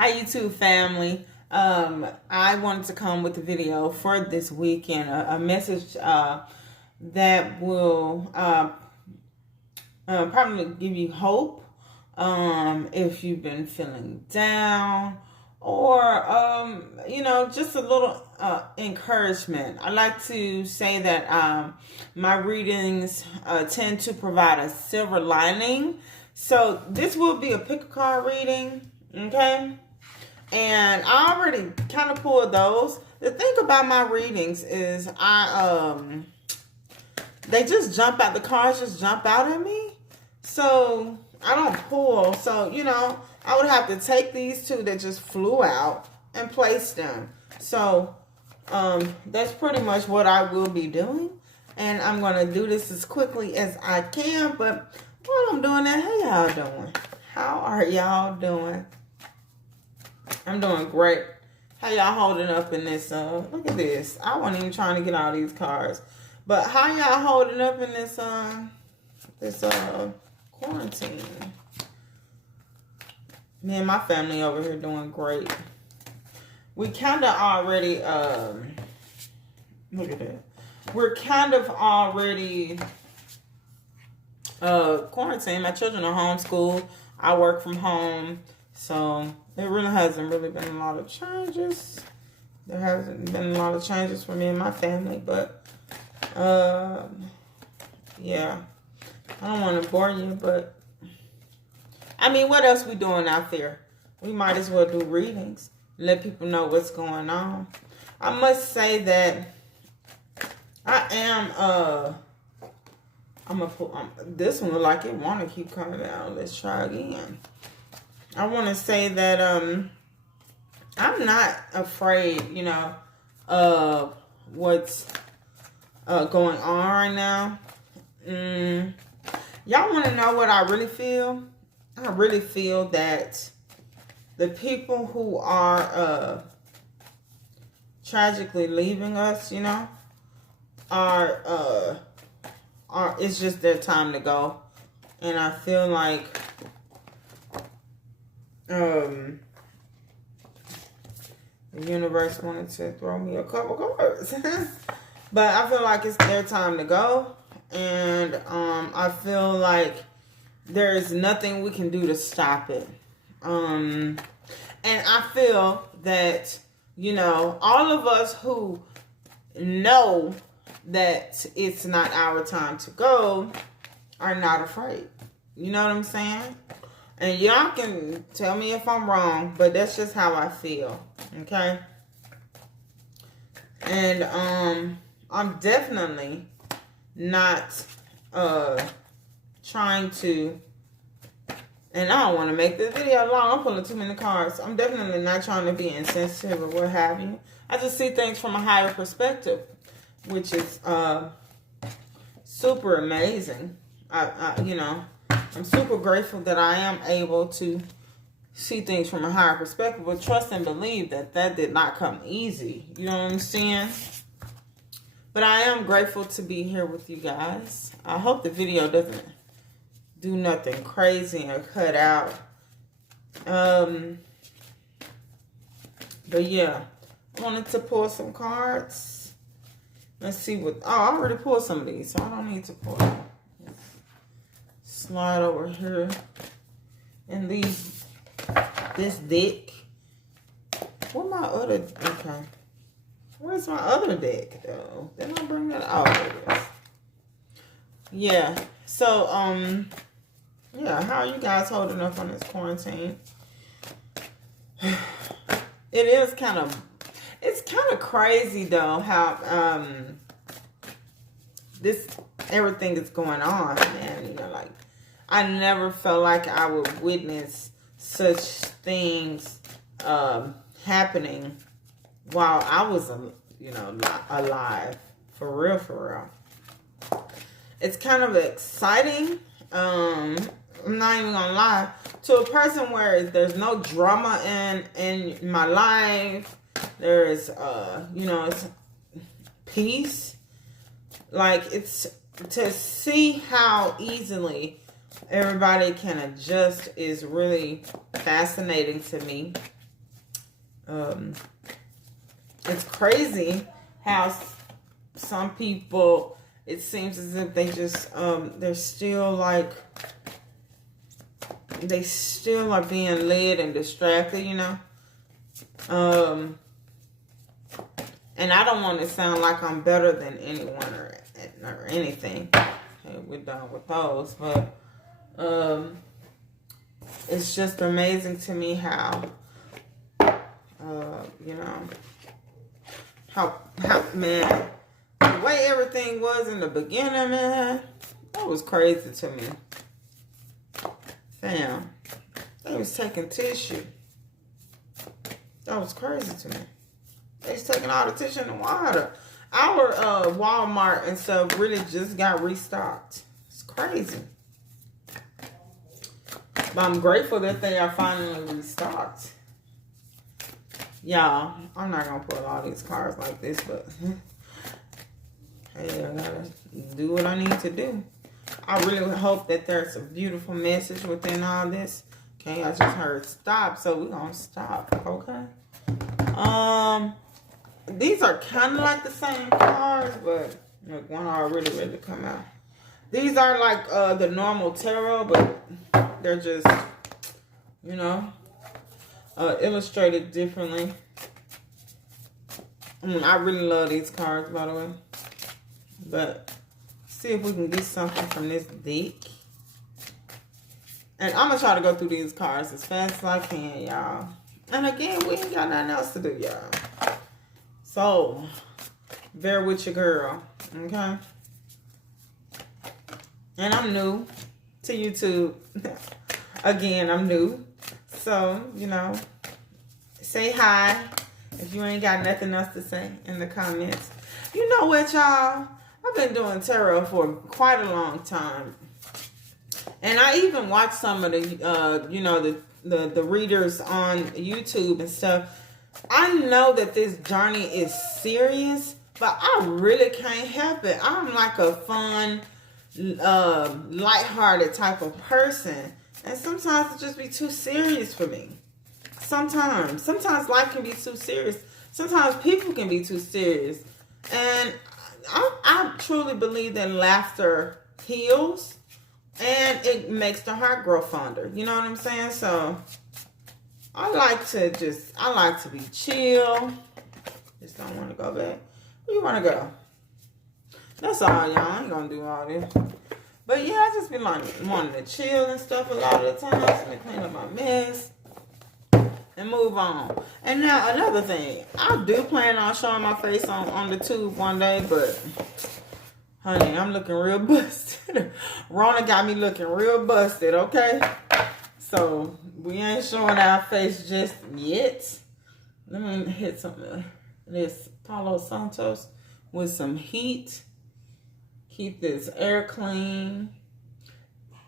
Hi YouTube family. I wanted to come with a video for this weekend, a message that will probably give you hope if you've been feeling down, or just a little encouragement. I like to say that my readings tend to provide a silver lining. So this will be a pick a card reading, okay? And I already kind of pulled those. The thing about my readings is they just jump out. The cards just jump out at me. So I don't pull. So, I would have to take these two that just flew out and place them. So that's pretty much what I will be doing. And I'm going to do this as quickly as I can. But while I'm doing that, how y'all doing? How are y'all doing? I'm doing great. How y'all holding up in this? Look at this. I wasn't even trying to get all these cards. But how y'all holding up in this quarantine? Me and my family over here doing great. We kind of already, look at that. We're kind of already quarantined. My children are homeschooled. I work from home. So there really hasn't been a lot of changes. There hasn't been a lot of changes for me and my family. But, yeah. I don't want to bore you, but I mean, what else we doing out there? We might as well do readings. Let people know what's going on. I must say that I am, I'm going to pull, this one look like it want to keep coming out. Let's try again. I want to say that I'm not afraid, of what's going on right now. Y'all want to know what I really feel? I really feel that the people who are tragically leaving us, are it's just their time to go. And I feel like the universe wanted to throw me a couple cards. But I feel like it's their time to go. And I feel like there's nothing we can do to stop it. And I feel that, all of us who know that it's not our time to go are not afraid. You know what I'm saying? And y'all can tell me if I'm wrong, but that's just how I feel, okay? And I'm definitely not trying to, and I don't want to make this video long. I'm pulling too many cards. I'm definitely not trying to be insensitive or what have you. I just see things from a higher perspective, which is super amazing. I'm super grateful that I am able to see things from a higher perspective, but trust and believe that did not come easy. You know what I'm saying? But I am grateful to be here with you guys. I hope the video doesn't do nothing crazy and cut out. But yeah, I wanted to pull some cards. Let's see what, I already pulled some of these, so I don't need to pull them. Slide over here and leave this deck. What my other, okay. Where's my other deck though? Didn't I bring that out? Oh, there it is. Yeah. So, yeah, how are you guys holding up on this quarantine? It's kind of crazy though how everything is going on, man. Like I never felt like I would witness such things happening while I was alive. For real. It's kind of exciting. I'm not even gonna lie, to a person where there's no drama in my life. There is it's peace. Like, it's to see how easily everybody can adjust is really fascinating to me. It's crazy how some people, it seems as if they just, they're still like, they still are being led and distracted, you know. And I don't want to sound like I'm better than anyone or anything. Okay, we're done with those. But it's just amazing to me how, you know, how, man, the way everything was in the beginning, man, that was crazy to me. Fam, they was taking tissue. That was crazy to me. They was taking all the tissue in the water. Our Walmart and stuff really just got restocked. It's crazy. But I'm grateful that they are finally restocked. Y'all, I'm not going to pull all these cards like this, but hey, I got to do what I need to do. I really hope that there's a beautiful message within all this. Okay, I just heard stop, so we're going to stop, okay? These are kind of like the same cards, but look, one already ready to come out. These are like the normal tarot, but they're just, you know, illustrated differently. I really love these cards, by the way. But see if we can get something from this deck. And I'm going to try to go through these cards as fast as I can, y'all. And again, we ain't got nothing else to do, y'all. So, bear with your girl, okay? And I'm new to YouTube. Again, I'm new. So, you know, say hi if you ain't got nothing else to say in the comments. You know what, y'all? I've been doing tarot for quite a long time. And I even watch some of the, you know, the readers on YouTube and stuff. I know that this journey is serious, but I really can't help it. I'm like a fun, lighthearted type of person. And sometimes it just be too serious for me. Sometimes life can be too serious. Sometimes people can be too serious. And I truly believe that laughter heals. And it makes the heart grow fonder. You know what I'm saying? So, I like to be chill. Just don't want to go back. Where you want to go? That's all, y'all. I ain't going to do all this. But, yeah, I just been like wanting to chill and stuff a lot of the time. So, I clean up my mess and move on. And now, another thing. I do plan on showing my face on the tube one day, but honey, I'm looking real busted. Rona got me looking real busted, okay? So, we ain't showing our face just yet. Let me hit some of this Palo Santos with some heat. Keep this air clean.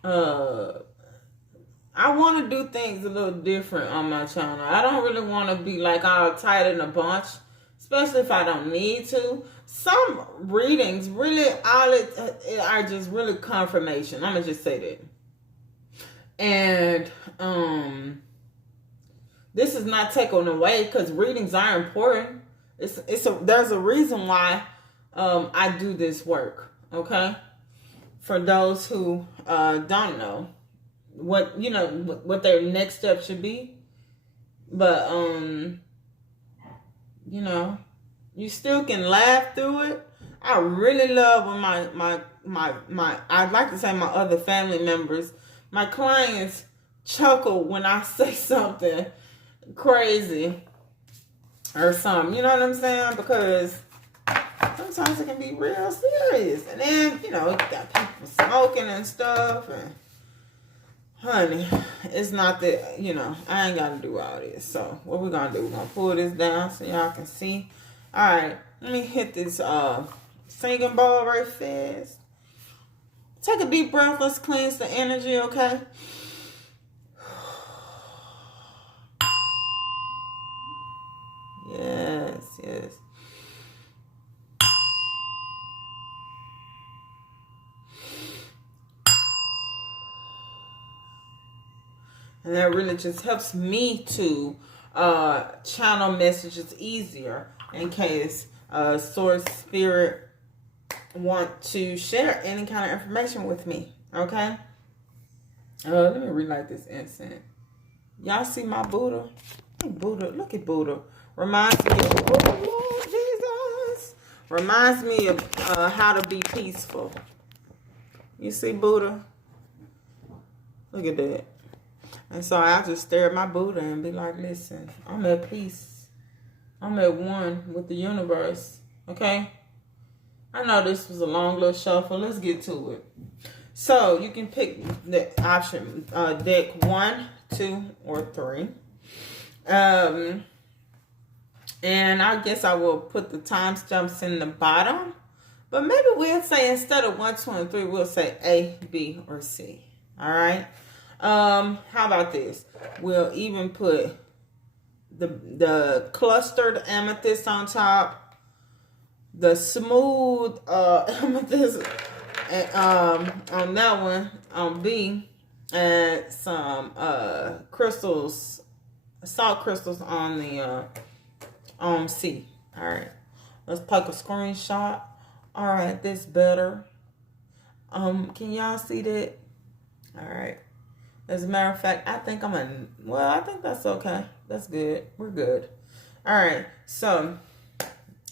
I want to do things a little different on my channel. I don't really want to be like all tight in a bunch, especially if I don't need to. Some readings really are just really confirmation. I'm gonna just say that. And this is not taken away because readings are important. There's a reason why I do this work. Okay, for those who don't know what their next step should be, but you know, you still can laugh through it. I really love when my I'd like to say my other family members, my clients chuckle when I say something crazy or something. You know what I'm saying? Because sometimes it can be real serious. And then, you know, you got people smoking and stuff. And honey, it's not that, you know, I ain't got to do all this. So what we're going to do, we're going to pull this down so y'all can see. All right, let me hit this singing bowl right fast. Take a deep breath. Let's cleanse the energy, okay? Yes, yes. And that really just helps me to channel messages easier in case source spirit want to share any kind of information with me. Okay. Let me relight this incense. Y'all see my Buddha? Hey, Buddha, look at Buddha. Reminds me of, oh Lord Jesus. Reminds me of how to be peaceful. You see Buddha? Look at that. And so I just stare at my Buddha and be like, listen, I'm at peace. I'm at one with the universe. Okay? I know this was a long little shuffle. Let's get to it. So you can pick the option deck 1, 2, or 3. And I guess I will put the time stamps in the bottom. But maybe we'll say instead of 1, 2, and 3, we'll say A, B, or C. All right. How about this? We'll even put the clustered amethyst on top, the smooth amethyst on that one on B, and some crystals, salt crystals on the on C. All right. Let's take a screenshot. All right, this better. Can y'all see that? All right. As a matter of fact, I think I think that's okay. That's good. We're good. All right. So,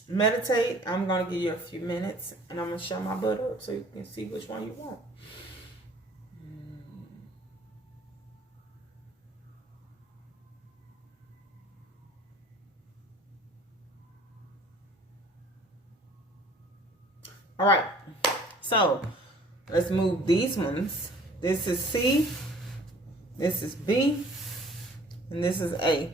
meditate. I'm going to give you a few minutes, and I'm going to show my butt up so you can see which one you want. All right. So, let's move these ones. This is C. This is B. And this is A.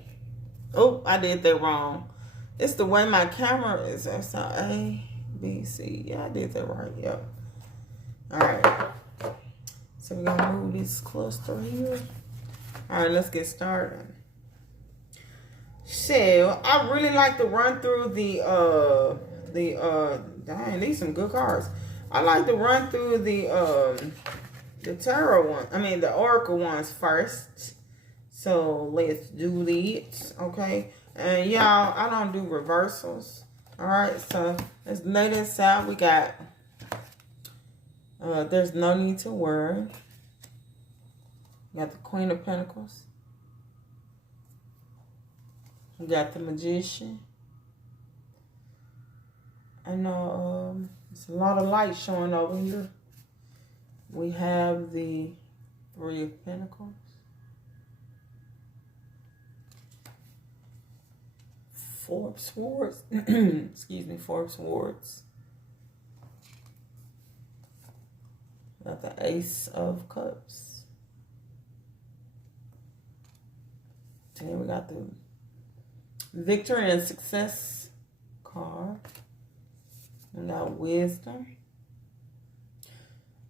Oh, I did that wrong. It's the way my camera is. That's not A, B, C. Yeah, I did that right. Yep. All right. So we're going to move this cluster here. All right, let's get started. So, I really like to run through dang, these some good cards. I like to run through the tarot one. I mean, the oracle ones first. So let's do it, okay? And y'all, I don't do reversals. All right, so let's lay this out. We got, there's no need to worry. We got the Queen of Pentacles. We got the Magician. I know there's a lot of light showing over here. We have the Three of Pentacles. Four of Swords. Excuse me, Four of Swords. We got the Ace of Cups. And then we got the Victory and Success card. We got Wisdom.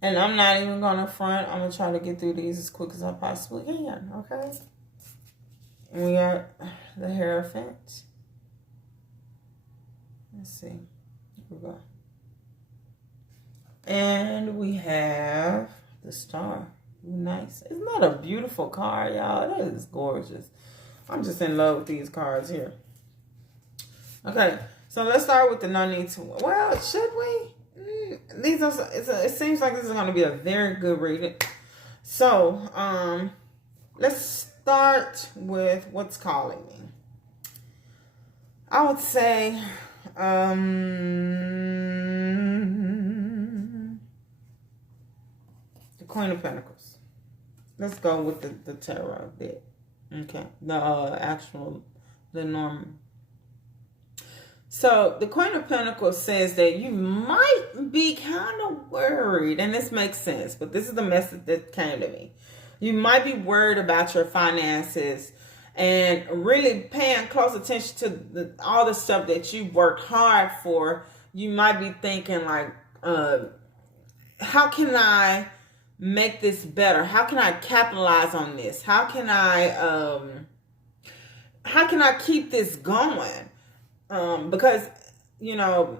And I'm not even going to front. I'm going to try to get through these as quick as I possibly can, okay? And we got the Hierophant. Let's see. Here we go. And we have the Star. Nice. Isn't that a beautiful card, y'all? That is gorgeous. I'm just in love with these cards here. Okay. So let's start with the no need to. Well, should we? These are. It seems like this is going to be a very good reading. So, let's start with what's calling me. I would say, the Queen of Pentacles. Let's go with the tarot bit. Okay, the normal. So, the Queen of Pentacles says that you might be kind of worried, and this makes sense, but this is the message that came to me. You might be worried about your finances and really paying close attention to all the stuff that you worked hard for. You might be thinking like, how can I make this better? How can I capitalize on this? How can I keep this going? Because, you know,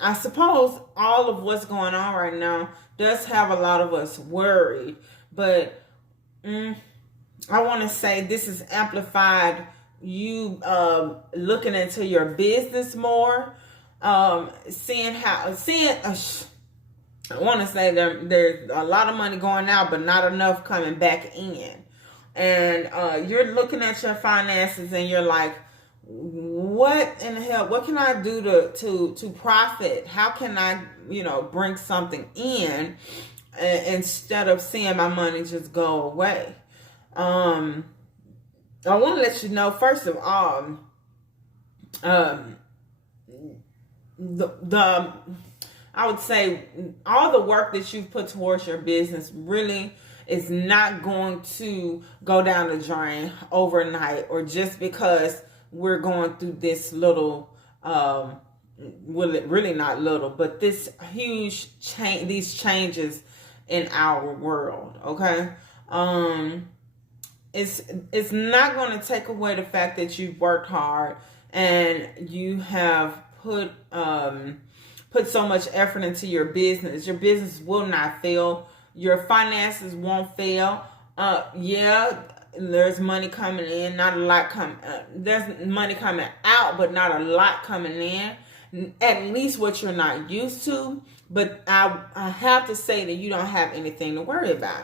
I suppose all of what's going on right now does have a lot of us worried, but I want to say this is amplified you looking into your business more, seeing I want to say there's a lot of money going out, but not enough coming back in. And you're looking at your finances and you're like, what in the hell, what can I do to profit? How can I, bring something in instead of seeing my money just go away? I want to let you know, first of all, I would say all the work that you've put towards your business really is not going to go down the drain overnight, or just because we're going through this little, really not little, but this huge change, these changes in our world. Okay. It's not going to take away the fact that you've worked hard and you have put so much effort into your business. Your business will not fail. Your finances won't fail. Yeah, there's money coming in, not a lot coming. There's money coming out, but not a lot coming in. At least what you're not used to. But I have to say that you don't have anything to worry about.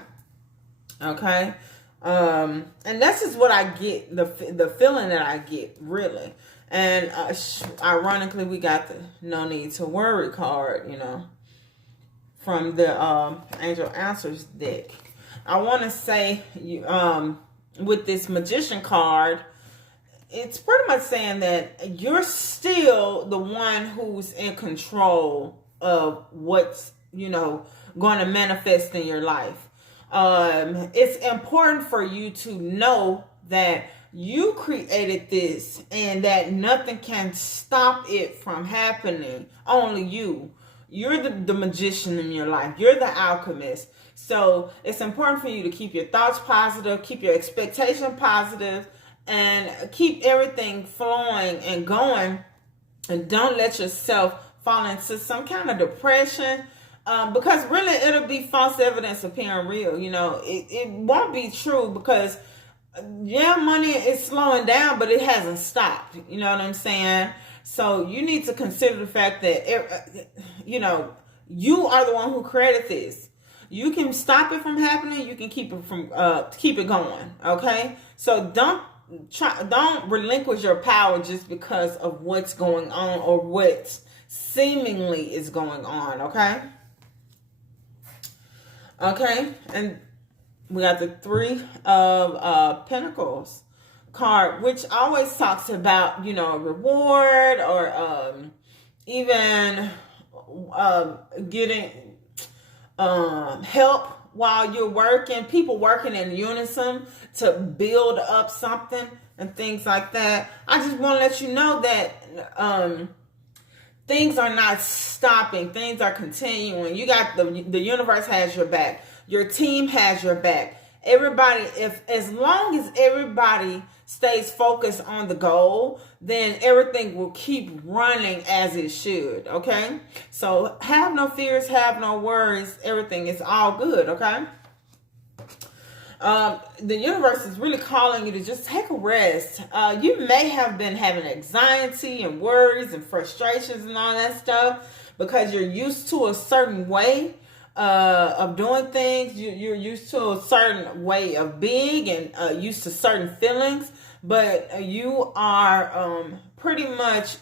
Okay. And that's just what I get, the feeling that I get, really. And ironically, we got the no need to worry card, from the Angel Answers deck. I want to say, with this Magician card, it's pretty much saying that you're still the one who's in control of what's, going to manifest in your life. It's important for you to know that you created this and that nothing can stop it from happening. Only you. You're the magician in your life. You're the alchemist. So it's important for you to keep your thoughts positive, keep your expectation positive, and keep everything flowing and going. And don't let yourself fall into some kind of depression. Because really it'll be false evidence appearing real. It won't be true, because money is slowing down, but it hasn't stopped. You know what I'm saying? So you need to consider the fact that, you are the one who created this. You can stop it from happening. You can keep it going. Okay. So don't relinquish your power just because of what's going on or what seemingly is going on. Okay. Okay, and we got the Three of Pentacles card, which always talks about, a reward, or even getting help while you're working, people working in unison to build up something and things like that. I just want to let you know that things are not stopping. Things are continuing. You got the universe has your back. Your team has your back. Everybody, as long as everybody stays focused on the goal, then everything will keep running as it should. Okay? So have no fears, have no worries. Everything is all good. Okay? The universe is really calling you to just take a rest. You may have been having anxiety and worries and frustrations and all that stuff because you're used to a certain way of doing things. You're used to a certain way of being and used to certain feelings, but you are pretty much,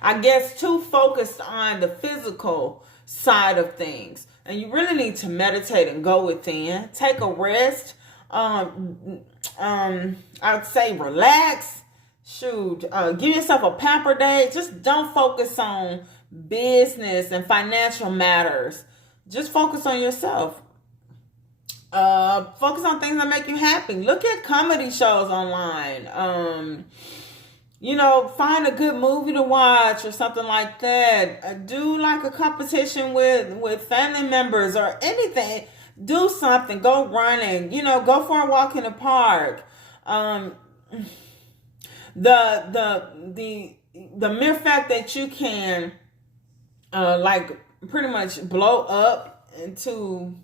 I guess, too focused on the physical side of things. And you really need to meditate and go within. Take a rest. I would say relax. Shoot, give yourself a pamper day. Just don't focus on business and financial matters. Just focus on yourself. Focus on things that make you happy. Look at comedy shows online. Find a good movie to watch or something like that. Do like a competition with family members or anything. Do something. Go running. Go for a walk in the park. The mere fact that you can pretty much blow up into,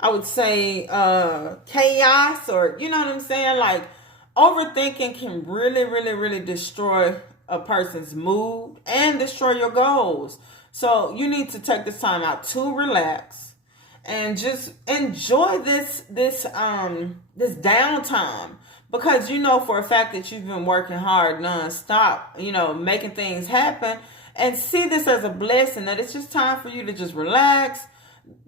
I would say, chaos, or you know what I'm saying, overthinking can really, really, really destroy a person's mood and destroy your goals. So you need to take this time out to relax and just enjoy this downtime, because you know for a fact that you've been working hard nonstop, making things happen, and see this as a blessing, that it's just time for you to just relax.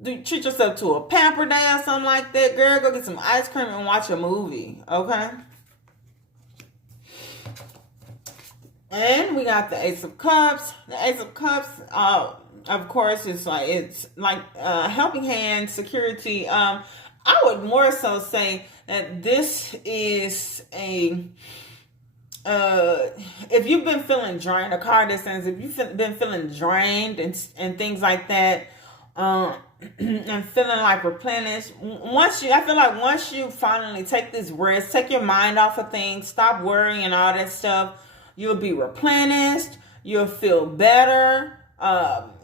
Treat yourself to a pamper day or something like that. Girl, go get some ice cream and watch a movie, okay? And we got the Ace of Cups. The Ace of Cups, of course, it's like helping hand, security. I would more so say that this is a if you've been feeling drained, a card that says if you've been feeling drained and things like that, and feeling like replenished. I feel like once you finally take this rest, take your mind off of things, stop worrying and all that stuff, you'll be replenished. You'll feel better.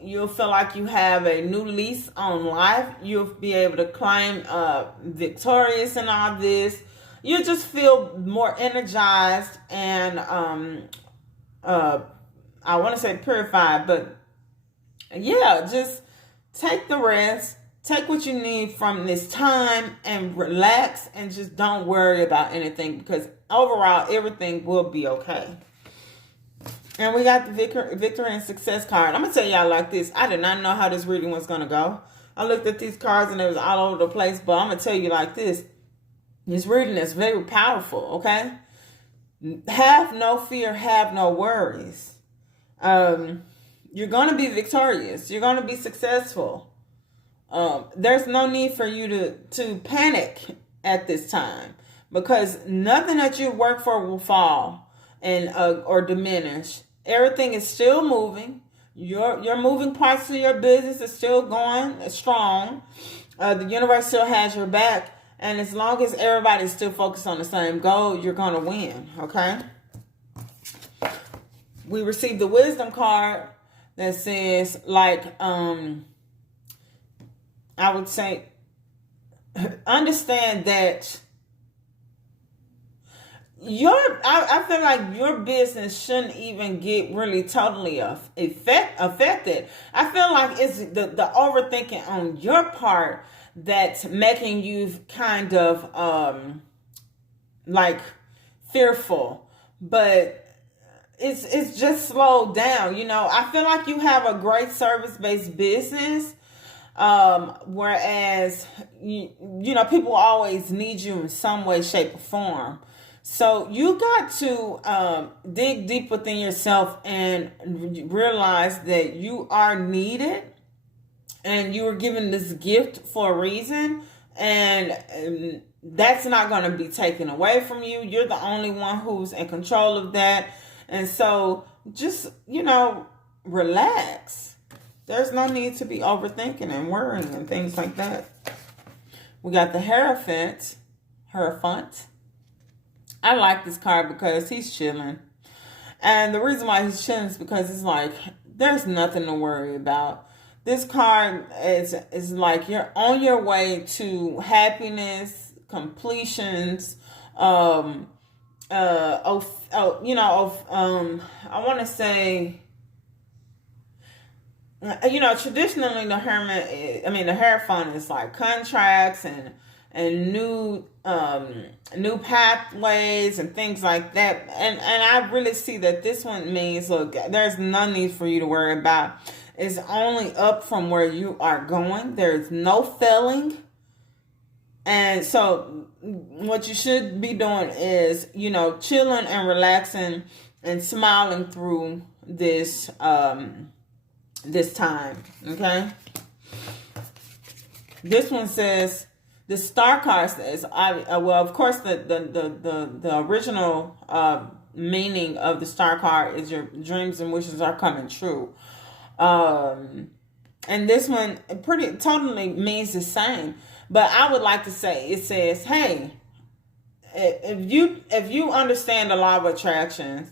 You'll feel like you have a new lease on life. You'll be able to claim victorious in all this. You'll just feel more energized and I want to say purified, but yeah, just take the rest, take what you need from this time and relax and just don't worry about anything, because overall everything will be okay. And we got the victory and success card. I'm going to tell y'all like this. I did not know how this reading was going to go. I looked at these cards and it was all over the place, but I'm going to tell you like this. This reading is very powerful, okay? Have no fear, have no worries. You're going to be victorious. You're going to be successful. There's no need for you to panic at this time, because nothing that you work for will fall and or diminish. Everything is still moving. Your moving parts of your business is still going strong. The universe still has your back. And as long as everybody's still focused on the same goal, you're going to win, okay? We received the wisdom card that says, I would say, understand that I feel like your business shouldn't even get really totally affected. I feel like it's the overthinking on your part that's making you kind of fearful, but it's just slowed down. I feel like you have a great service-based business, whereas people always need you in some way, shape, or form. So you got to dig deep within yourself and realize that you are needed and you were given this gift for a reason, and that's not going to be taken away from you. You're the only one who's in control of that. And so just, relax. There's no need to be overthinking and worrying and things like that. We got the Hierophant. I like this card because he's chilling. And the reason why he's chilling is because it's like, there's nothing to worry about. This card is like you're on your way to happiness, completions, I want to say, traditionally the Hierophant is like contracts and new pathways and things like that. And I really see that this one means, look, there's no need for you to worry about. It's only up from where you are going. There's no failing. And so what you should be doing is, chilling and relaxing and smiling through this this time. Okay? This one says, the star card says, of course, the original meaning of the star card is your dreams and wishes are coming true. And this one totally means the same. But I would like to say, it says, hey, if you understand the law of attraction,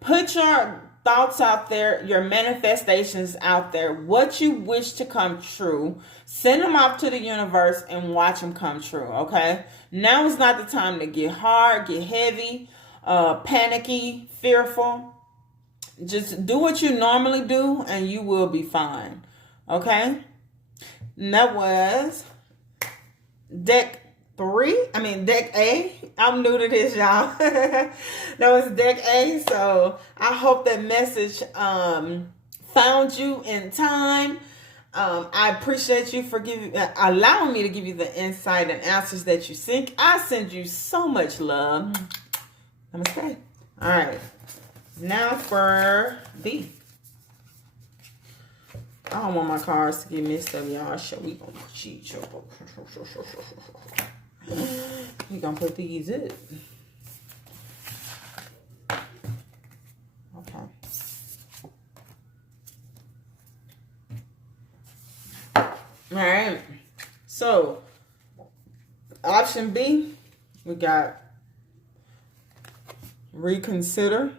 put your thoughts out there, your manifestations out there, what you wish to come true. Send them off to the universe and watch them come true, okay? Now is not the time to get hard, get heavy, panicky, fearful. Just do what you normally do and you will be fine, okay? And that was deck A. I'm new to this, y'all. That was deck A. So I hope that message found you in time. I appreciate you for allowing me to give you the insight and answers that you seek. I send you so much love. Namaste. All right. Now for B. I don't want my cards to get mixed up, y'all. We gonna cheat. We gonna put these in. Okay. All right. So, option B, we got reconsider.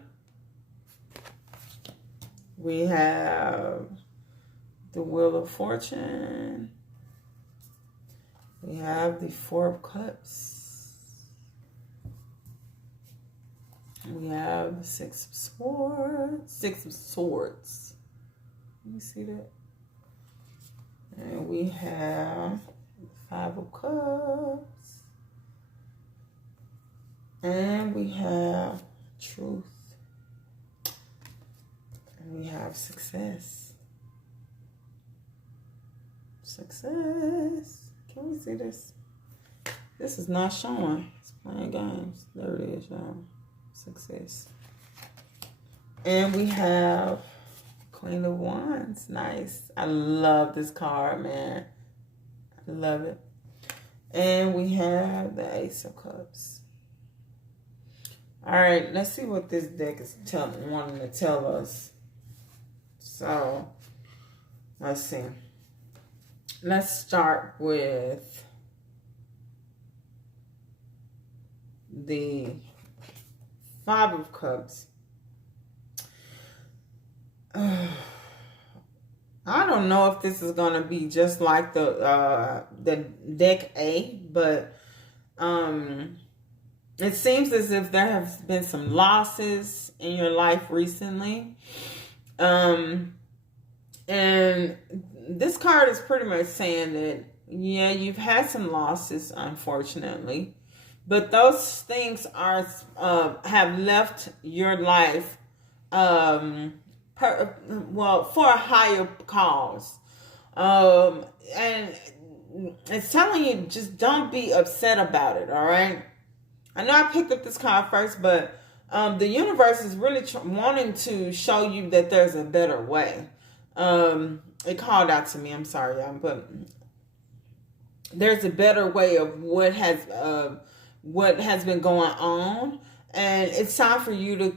We have the Wheel of Fortune. We have the Four of Cups. We have the Six of Swords. Let me see that. And we have the Five of Cups. And we have Truth. And we have Success. Success. Can we see this? This is not showing. It's playing games. There it is, y'all. Success. And we have Queen of Wands. Nice. I love this card, man. I love it. And we have the Ace of Cups. All right, let's see what this deck is wanting to tell us. So, let's see. Let's start with the Five of Cups. I don't know if this is going to be just like the deck A, but it seems as if there have been some losses in your life recently. And this card is pretty much saying that, yeah, you've had some losses, unfortunately, but those things are have left your life, for a higher cause. And it's telling you, just don't be upset about it, all right? I know I picked up this card first, but the universe is really wanting to show you that there's a better way. It called out to me. I'm sorry, y'all, but there's a better way of what has been going on, and it's time for you to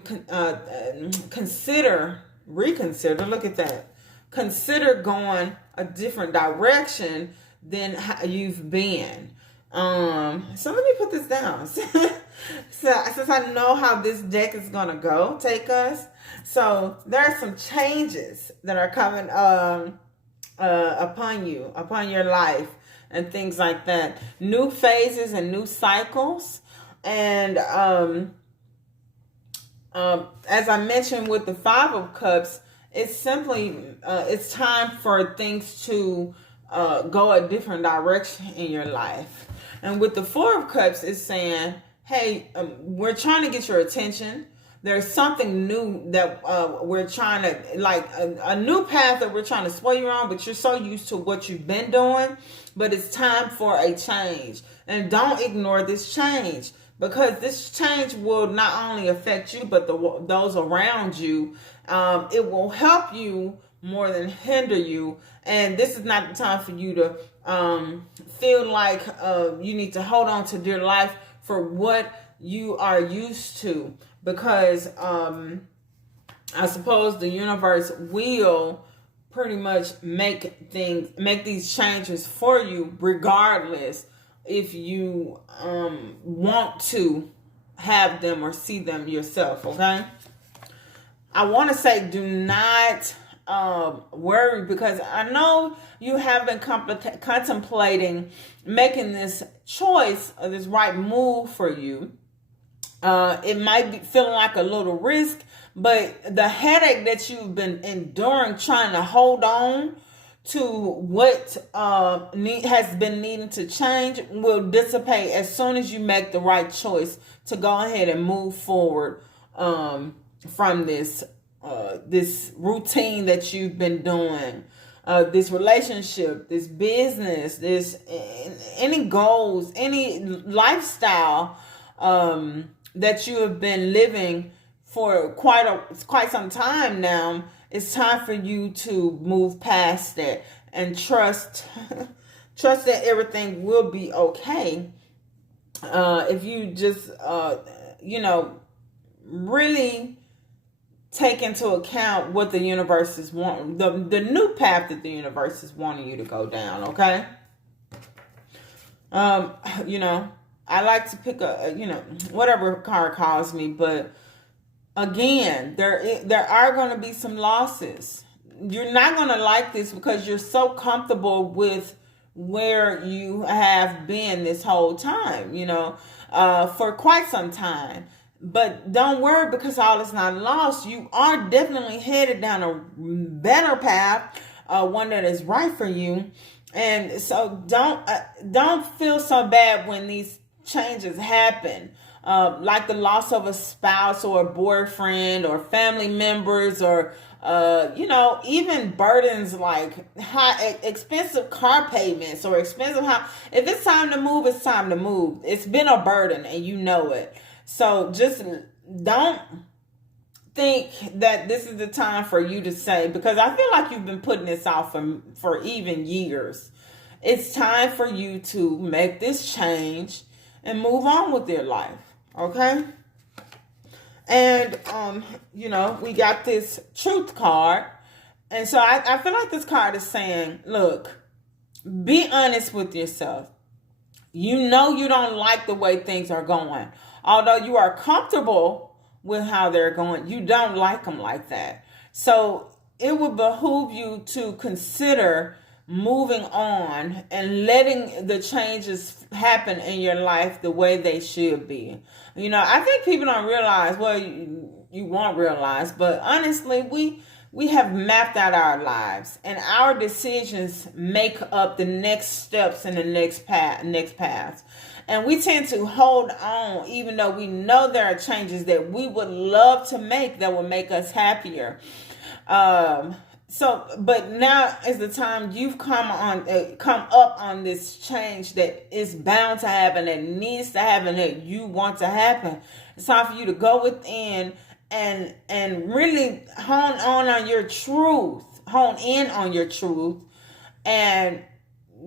reconsider. Look at that. Consider going a different direction than how you've been. So let me put this down. So since I know how this deck is gonna take us, so there are some changes that are coming upon you, upon your life, and things like that. New phases and new cycles, and as I mentioned with the Five of Cups, it's simply it's time for things to go a different direction in your life. And with the Four of Cups, it's saying, hey, we're trying to get your attention. There's something new that we're trying to, like a new path that we're trying to sway you on, but you're so used to what you've been doing. But it's time for a change. And don't ignore this change, because this change will not only affect you, but those around you. It will help you more than hinder you. And this is not the time for you to feel like you need to hold on to dear life for what you are used to, because I suppose the universe will pretty much make these changes for you, regardless if you want to have them or see them yourself. Okay. I want to say do not worry, because I know you have been contemplating making this choice or this right move for you. It might be feeling like a little risk, but the headache that you've been enduring trying to hold on to what has been needing to change will dissipate as soon as you make the right choice to go ahead and move forward from this routine that you've been doing, this relationship, this business, this any goals, any lifestyle that you have been living for quite some time now. It's time for you to move past that and trust that everything will be okay. If you just really take into account what the universe is wanting, the new path that the universe is wanting you to go down. Okay. I like to pick whatever card calls me, but again, there are going to be some losses. You're not going to like this because you're so comfortable with where you have been this whole time, for quite some time. But don't worry, because all is not lost. You are definitely headed down a better path, one that is right for you. And so don't feel so bad when these changes happen, like the loss of a spouse or a boyfriend or family members, or even burdens like high expensive car payments or expensive house. If it's time to move, it's time to move. It's been a burden and you know it. So just don't think that this is the time for you to say, because I feel like you've been putting this off for even years. It's time for you to make this change and move on with your life. Okay? And, we got this truth card. And so I feel like this card is saying, look, be honest with yourself. You know you don't like the way things are going. Although you are comfortable with how they're going, you don't like them like that. So it would behoove you to consider moving on and letting the changes happen in your life the way they should be. I think people don't realize, well, you won't realize, but honestly, we have mapped out our lives, and our decisions make up the next steps in the next path. And we tend to hold on, even though we know there are changes that we would love to make that would make us happier. But now is the time you've come up on this change that is bound to happen, that needs to happen, that you want to happen. It's time for you to go within and really hone in on your truth, and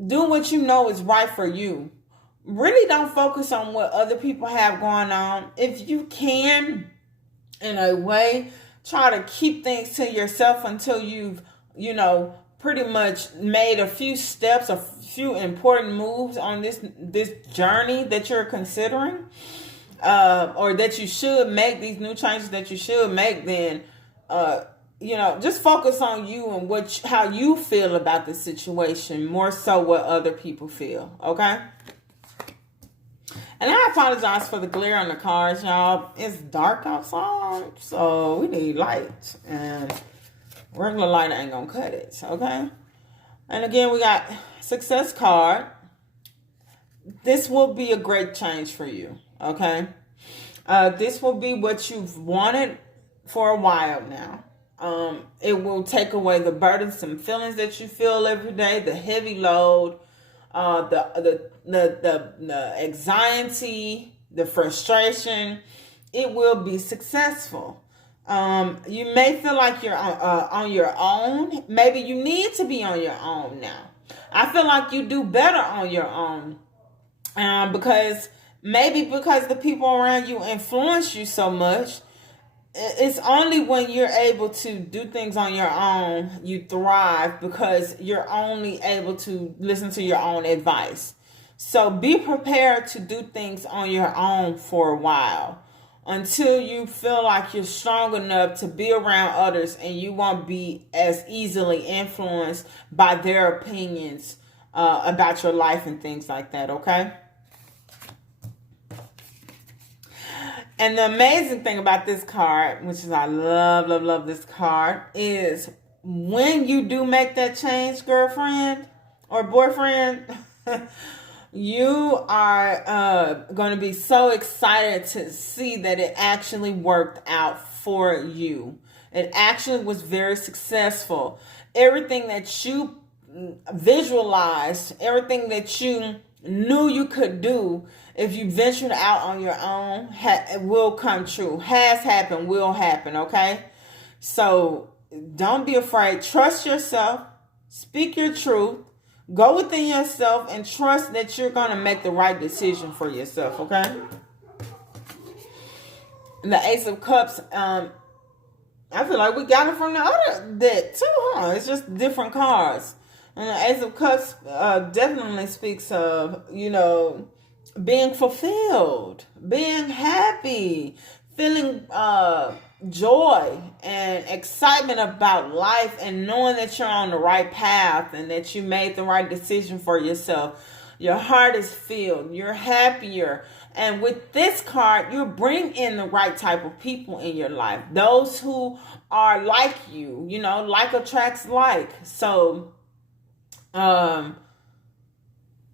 do what you know is right for you. Really don't focus on what other people have going on. If you can, in a way, try to keep things to yourself until you've, pretty much made a few steps, a few important moves on this journey that you're considering, or that you should make, these new changes that you should make. Then, just focus on you and how you feel about the situation, more so what other people feel. Okay. And I apologize for the glare on the cards, y'all. It's dark outside, so we need light. And regular light ain't gonna cut it, okay? And again, we got success card. This will be a great change for you, okay? This will be what you've wanted for a while now. It will take away the burdensome feelings that you feel every day, the heavy load, the anxiety, the frustration. It will be successful. You may feel like you're on your own. Maybe you need to be on your own now. I feel like you do better on your own, because the people around you influence you so much. It's only when you're able to do things on your own you thrive, because you're only able to listen to your own advice. So be prepared to do things on your own for a while. until you feel like you're strong enough to be around others and you won't be as easily influenced by their opinions about your life and things like that, okay? And the amazing thing about this card, which is I love, love, love this card, is when you do make that change, girlfriend or boyfriend, you are going to be so excited to see that it actually worked out for you. It actually was very successful. Everything that you visualized, everything that you knew you could do, if you ventured out on your own, it will come true. Has happened, will happen, okay? So don't be afraid. Trust yourself. Speak your truth. Go within yourself and trust that you're going to make the right decision for yourself, okay? And the Ace of Cups, I feel like we got it from the other deck too, huh? It's just different cards. And the Ace of Cups definitely speaks of, you know, being fulfilled, being happy, feeling joy and excitement about life, and knowing that you're on the right path and that you made the right decision for yourself. Your heart is filled. You're happier. And with this card, you bring in the right type of people in your life. Those who are like you, you know, like attracts like. So,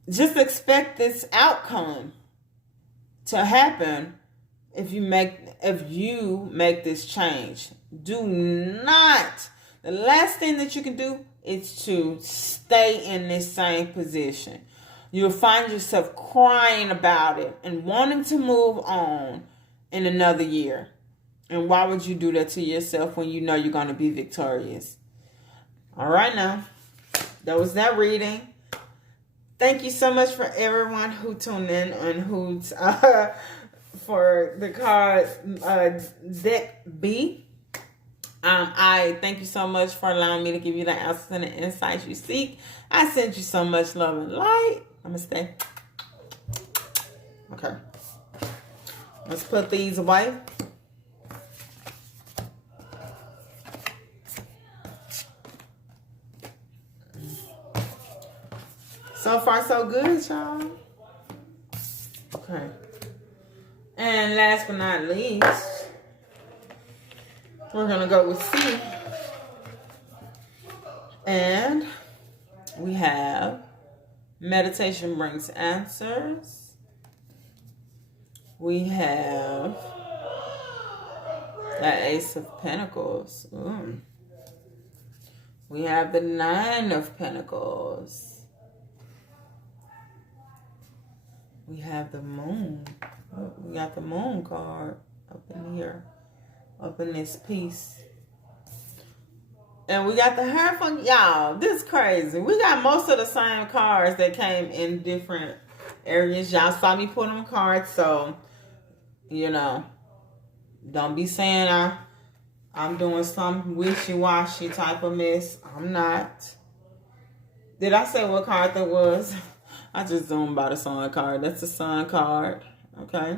just expect this outcome to happen if you make this change. Do not. The last thing that you can do is to stay in this same position. You'll find yourself crying about it and wanting to move on in another year. And why would you do that to yourself when you know you're going to be victorious? All right, now. That was that reading. Thank you so much for everyone who tuned in and who's for the card deck B. I thank you so much for allowing me to give you the answers and the insights you seek. I send you so much love and light. Namaste. Okay. Let's put these away. So far, so good, y'all. Okay. And last but not least, we're going to go with C. And we have meditation brings answers. We have the Ace of Pentacles. Ooh. We have the Nine of Pentacles. We have the Moon. Oh, we got the Moon card up in here, up in this piece. And we got the Hierophant. Y'all, this is crazy. We got most of the same cards that came in different areas. Y'all saw me put them cards, so, you know, don't be saying I'm doing some wishy-washy type of mess. I'm not. Did I say what card that was? I just zoomed by the Sun card. That's a Sun card. Okay.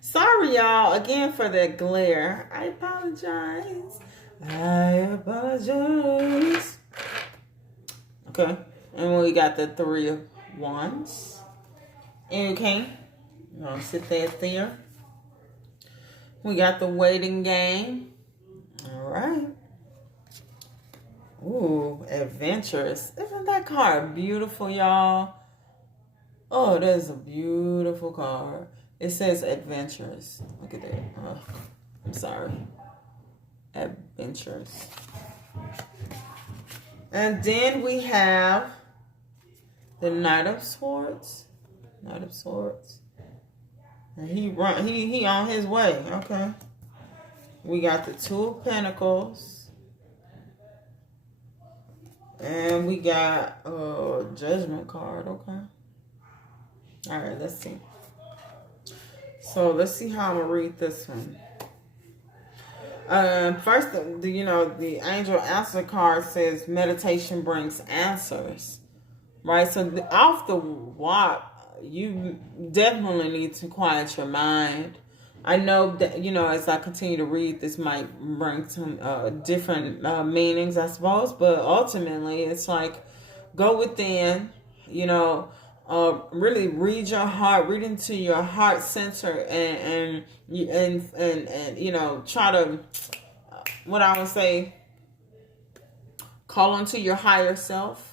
Sorry, y'all, again for that glare. I apologize. Okay. And we got the Three of Wands. Okay. I'm going to sit there. We got the Waiting Game. All right. Ooh, adventurous. Isn't that card beautiful, y'all? Oh, that is a beautiful card. It says adventurous. Look at that. Oh, I'm sorry. Adventurous. And then we have the Knight of Swords. Knight of Swords. And he on his way. Okay. We got the Two of Pentacles. And we got a Judgment card, okay. All right, let's see. So let's see how I'm gonna read this one. First, the Angel Answer card says meditation brings answers, right? So off the walk, you definitely need to quiet your mind. I know that, as I continue to read, this might bring some different meanings, I suppose. But ultimately, it's like, go within, really read your heart, read into your heart center, and try to, what I would say, call onto your higher self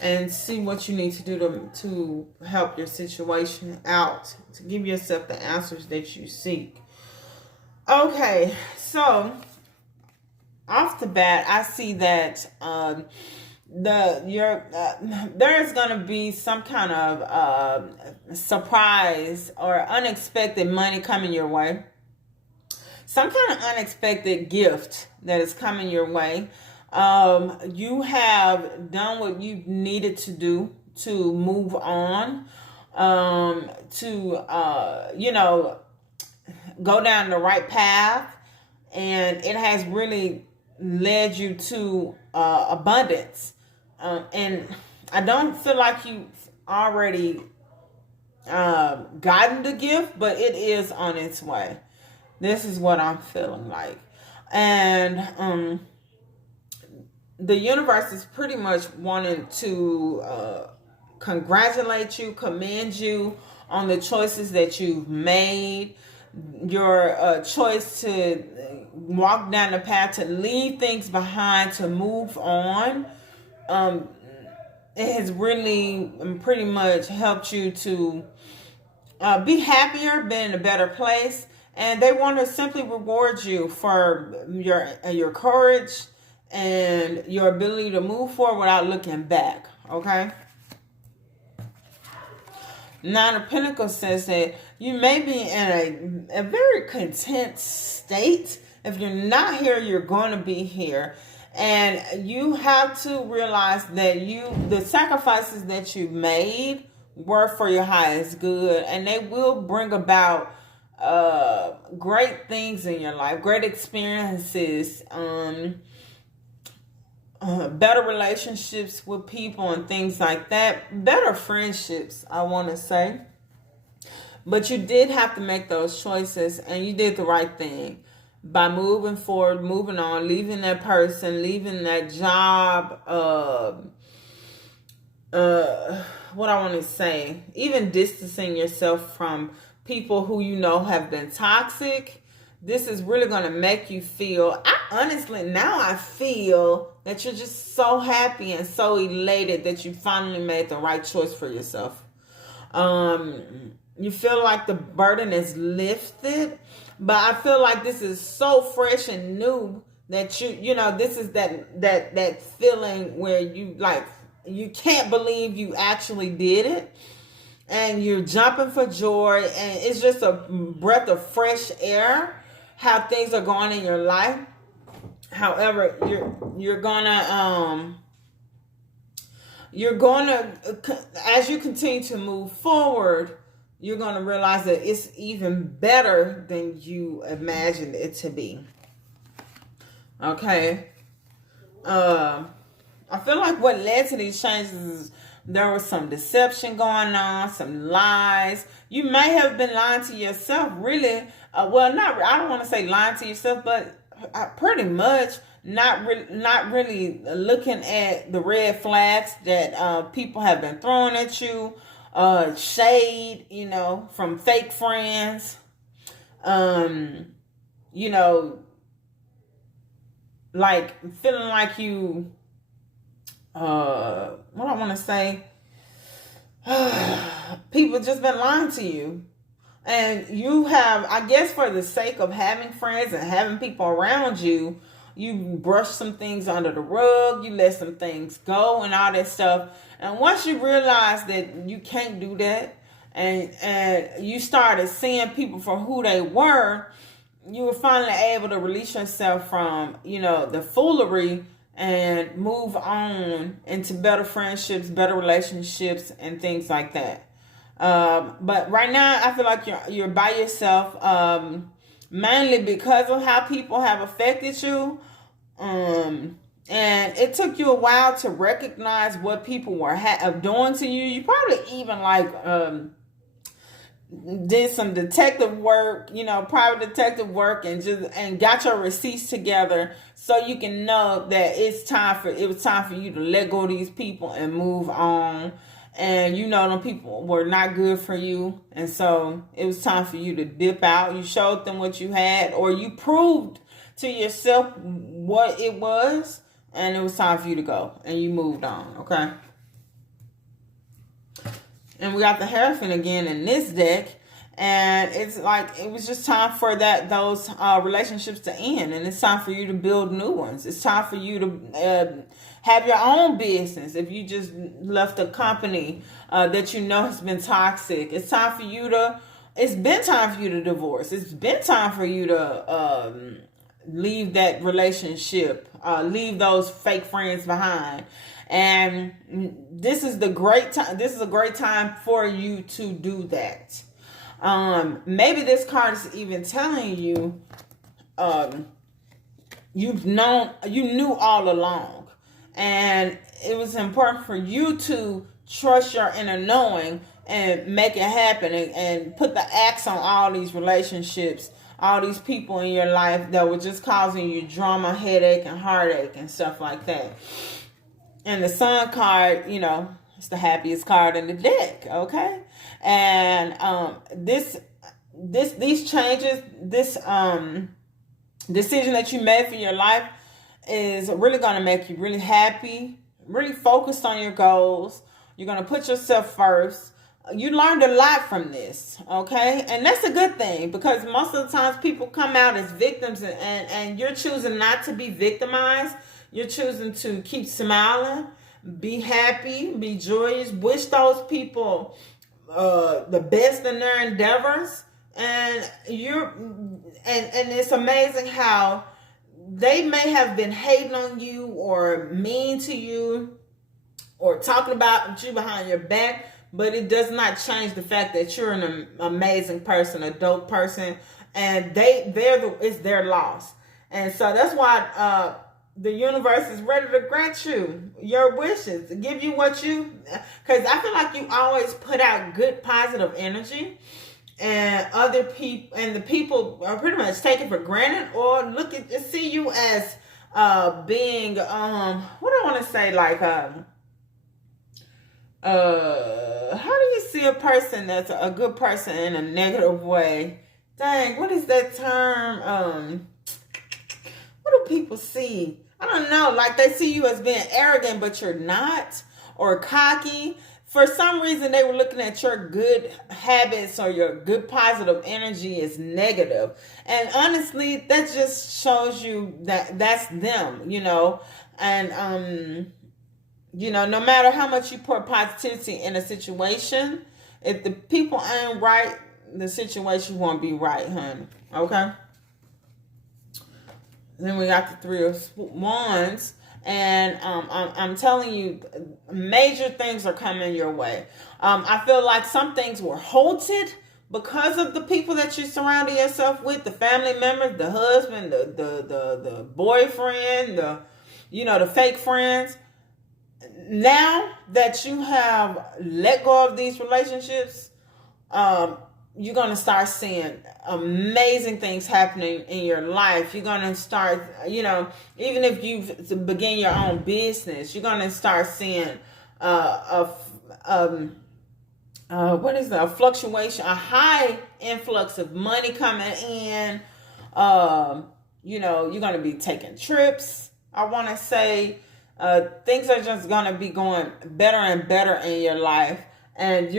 and see what you need to do to help your situation out, to give yourself the answers that you seek. Okay, so off the bat, I see that there's going to be some kind of surprise or unexpected money coming your way. Some kind of unexpected gift that is coming your way. You have done what you needed to do to move on, to go down the right path, and it has really led you to abundance. And I don't feel like you've already gotten the gift, but it is on its way. This is what I'm feeling like. And the universe is pretty much wanting to congratulate you, commend you on the choices that you've made. Your choice to walk down the path, to leave things behind, to move on. It has really pretty much helped you to be happier, be in a better place. And they want to simply reward you for your courage and your ability to move forward without looking back, okay? Nine of Pentacles says that you may be in a very content state. If you're not here, you're going to be here. And you have to realize that the sacrifices that you made were for your highest good. And they will bring about great things in your life, great experiences, better relationships with people and things like that, better friendships, I want to say. But you did have to make those choices, and you did the right thing by moving forward, moving on, leaving that person, leaving that job, what I want to say, even distancing yourself from people who have been toxic. This is really going to make you feel, now I feel that you're just so happy and so elated that you finally made the right choice for yourself. You feel like the burden is lifted, but I feel like this is so fresh and new that this is that feeling where you can't believe you actually did it. And you're jumping for joy, and it's just a breath of fresh air, how things are going in your life. However, you're gonna as you continue to move forward, you're gonna realize that it's even better than you imagined it to be. Okay. I feel like what led to these changes is there was some deception going on, some lies. You may have been lying to yourself, really. I don't want to say lying to yourself, but pretty much not really looking at the red flags that people have been throwing at you. Shade, from fake friends. Like feeling like you... what I want to say, people just been lying to you, and you have, I guess, for the sake of having friends and having people around you, you brush some things under the rug, you let some things go and all that stuff. And once you realize that you can't do that, and you started seeing people for who they were, you were finally able to release yourself from the foolery and move on into better friendships, better relationships, and things like that. But right now, I feel like you're by yourself, mainly because of how people have affected you. And it took you a while to recognize what people were doing to you. You probably even did some detective work, private detective work, and got your receipts together so you can know that it was time for you to let go of these people and move on. And them people were not good for you, and so it was time for you to dip out. You showed them what you had, or you proved to yourself what it was, and it was time for you to go, and you moved on. Okay. And we got the Hierophant again in this deck. And it's like it was just time for those relationships to end. And it's time for you to build new ones. It's time for you to have your own business. If you just left a company that has been toxic, it's time for you to... It's been time for you to divorce. It's been time for you to leave that relationship. Leave those fake friends behind. And this is the great time. This is a great time for you to do that. Maybe this card is even telling you, you knew all along, and it was important for you to trust your inner knowing and make it happen, and put the axe on all these relationships, all these people in your life that were just causing you drama, headache, and heartache and stuff like that. And the Sun card, it's the happiest card in the deck, okay? And these changes, this decision that you made for your life is really going to make you really happy, really focused on your goals. You're going to put yourself first. You learned a lot from this, okay? And that's a good thing, because most of the times people come out as victims, and you're choosing not to be victimized. You're choosing to keep smiling, be happy, be joyous, wish those people the best in their endeavors. And it's amazing how they may have been hating on you or mean to you or talking about you behind your back, but it does not change the fact that you're an amazing person, a dope person, and it's their loss. And so that's why the universe is ready to grant you your wishes, to give you what because I feel like you always put out good, positive energy, and other people, and the people are pretty much taken for granted, or see you as being, what I want to say, like, how do you see a person that's a good person in a negative way? Dang, what is that term? What do people see? I don't know. Like, they see you as being arrogant, but you're not, or cocky. For some reason, they were looking at your good habits or your good positive energy as negative. And honestly, that just shows you that that's them, And, no matter how much you pour positivity in a situation, if the people ain't right, the situation won't be right, honey. Okay? Then we got the Three of Wands, and I'm telling you, major things are coming your way. I feel like some things were halted because of the people that you surrounded yourself with, the family members, the husband, the boyfriend, the fake friends. Now that you have let go of these relationships, you're going to start seeing amazing things happening in your life. You're going to start, even if you begin your own business, you're going to start seeing a fluctuation, a high influx of money coming in. You're going to be taking trips. I want to say things are just going to be going better and better in your life. And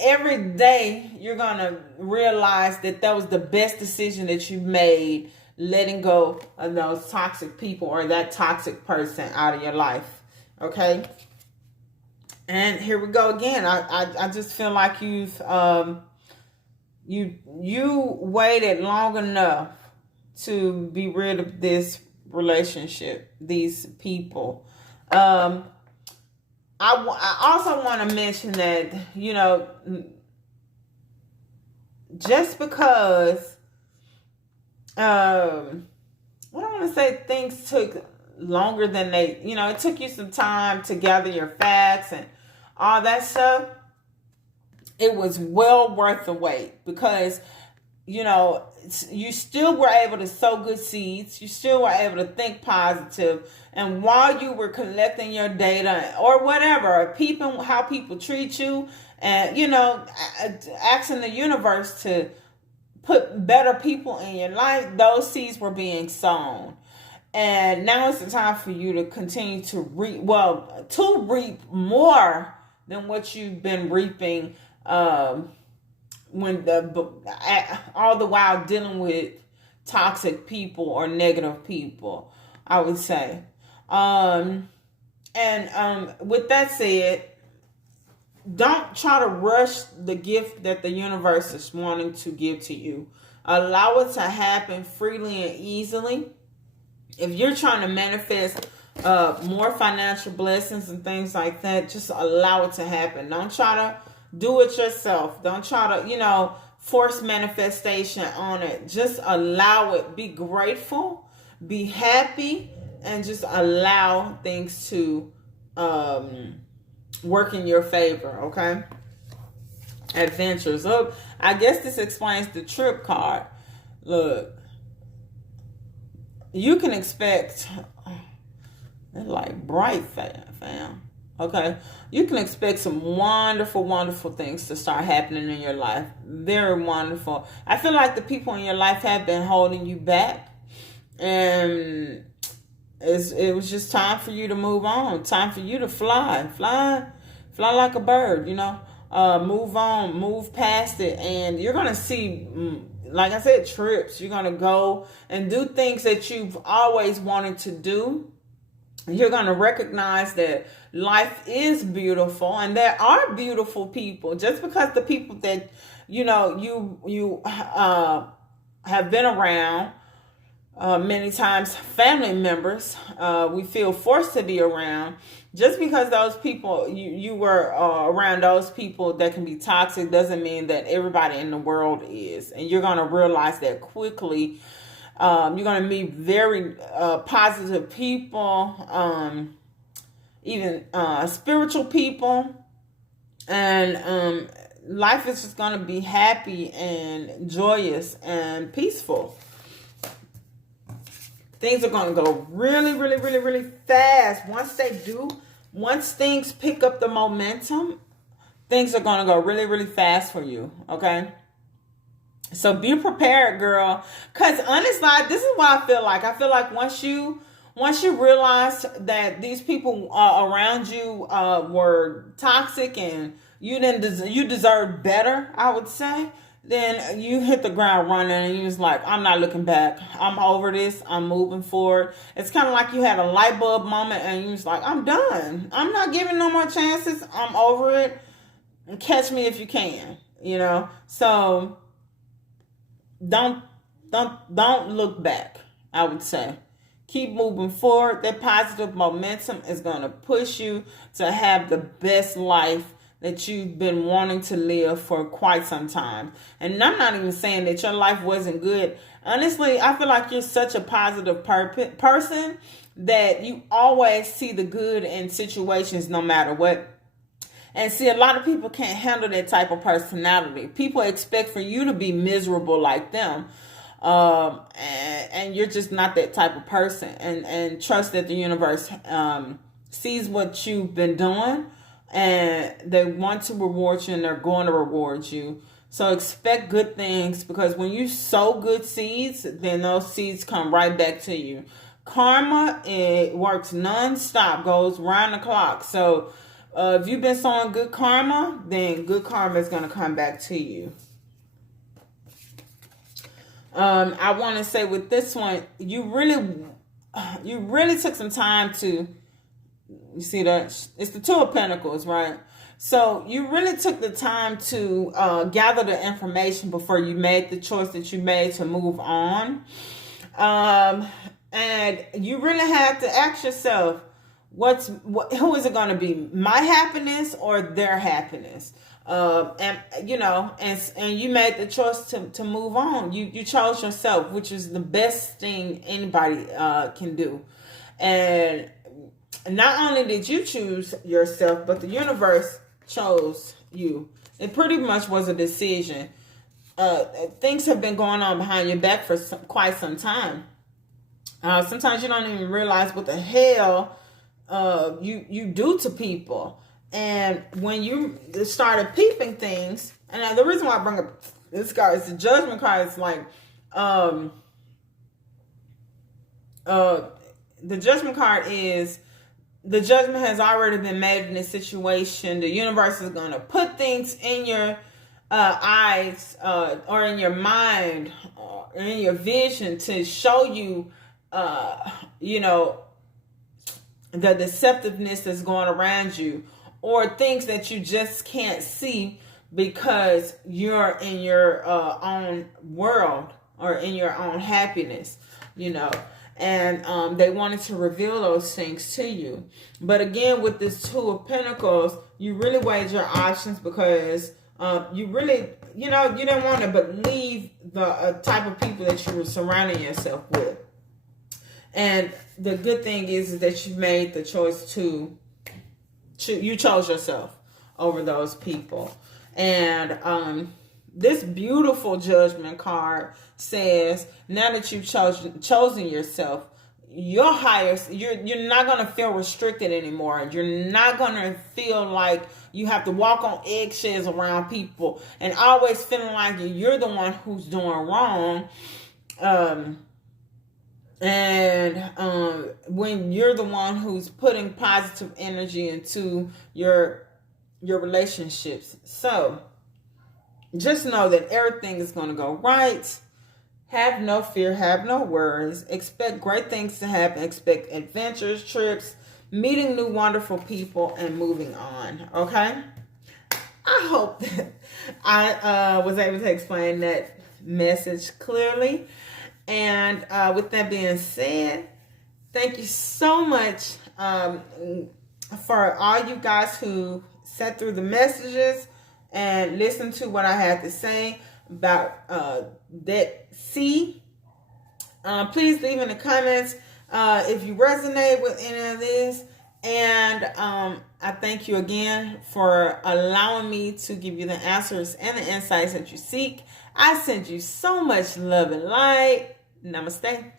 every day, you're going to realize that was the best decision that you made, letting go of those toxic people or that toxic person out of your life. Okay? And here we go again. I just feel like you waited long enough to be rid of this relationship, these people. I also want to mention that, just because, what I want to say, things took longer than it took you some time to gather your facts and all that stuff. it was well worth the wait, because you know, you still were able to sow good seeds. You still were able to think positive. And while you were collecting your data or whatever, peeping how people treat you, and, you know, asking the universe to put better people in your life, those seeds were being sown. And now it's the time for you to continue to reap, to reap more than what you've been reaping, when all the while dealing with toxic people or negative people, I would say. With that said, don't try to rush the gift that the universe is wanting to give to you. Allow it to happen freely and easily. If you're trying to manifest more financial blessings and things like that, just allow it to happen. Don't try to do it yourself. Don't try to, force manifestation on it. Just allow it. Be grateful. Be happy. And just allow things to work in your favor, okay? Adventures. Look, I guess this explains the trip card. Look, you can expect, like bright fam. Okay, you can expect some wonderful, wonderful things to start happening in your life. Very wonderful. I feel like the people in your life have been holding you back, and it was just time for you to move on. Time for you to fly like a bird. Move on, move past it, and you're gonna see, like I said, trips. You're gonna go and do things that you've always wanted to do. You're going to recognize that life is beautiful, and there are beautiful people. Just because the people that, you have been around, many times family members, we feel forced to be around. Just because those people, you were around those people that can be toxic, doesn't mean that everybody in the world is. And you're going to realize that quickly. You're going to meet very positive people, even spiritual people. And life is just going to be happy and joyous and peaceful. Things are going to go really, really, really, really fast. Once things pick up the momentum, things are going to go really, really fast for you, okay? So be prepared, girl. Because honestly, this is what I feel like. I feel like once you realize that these people around you were toxic and you deserve better, I would say, then you hit the ground running and you was like, I'm not looking back. I'm over this. I'm moving forward. It's kind of like you had a light bulb moment and you was like, I'm done. I'm not giving no more chances. I'm over it. Catch me if you can, So don't look back, I would say. Keep moving forward. That positive momentum is going to push you to have the best life that you've been wanting to live for quite some time. And I'm not even saying that your life wasn't good. Honestly, I feel like you're such a positive person that you always see the good in situations no matter what. And see, a lot of people can't handle that type of personality. People expect for you to be miserable like them. And you're just not that type of person. And trust that the universe sees what you've been doing. And they want to reward you, and they're going to reward you. So expect good things, because when you sow good seeds, then those seeds come right back to you. Karma, it works non-stop, goes round the clock. So if you've been sowing good karma, then good karma is going to come back to you. I want to say with this one, you really took some time to, you see that? It's the Two of Pentacles, right? So you really took the time to gather the information before you made the choice that you made to move on. And you really had to ask yourself, who is it going to be? My happiness or their happiness? And you made the choice to move on. You chose yourself, which is the best thing anybody can do. And not only did you choose yourself, but the universe chose you. It pretty much was a decision. Things have been going on behind your back for quite some time. Sometimes you don't even realize what the hell you do to people. And when you started peeping things, and the reason why I bring up this card is the Judgment card. Is like, the Judgment card is, the judgment has already been made in this situation. The universe is going to put things in your eyes or in your mind or in your vision to show you, you know, the deceptiveness that's going around you, or things that you just can't see because you're in your own world or in your own happiness, you know. And they wanted to reveal those things to you. But again, with this Two of Pentacles, you really weighed your options because you really, you know, you didn't want to believe the type of people that you were surrounding yourself with. And the good thing is that you made the choice to you chose yourself over those people. And this beautiful Judgment card says, now that you've chosen yourself, your highest, you're not going to feel restricted anymore. You're not going to feel like you have to walk on eggshells around people and always feeling like you're the one who's doing wrong. When you're the one who's putting positive energy into your relationships. So just know that everything is going to go right. Have no fear, have no worries. Expect great things to happen. Expect adventures, trips, meeting new wonderful people, and moving on. Okay? I hope that I was able to explain that message clearly. And with that being said, thank you so much for all you guys who sat through the messages and listened to what I had to say about that C. Please leave in the comments if you resonate with any of this. And I thank you again for allowing me to give you the answers and the insights that you seek. I send you so much love and light. Namaste.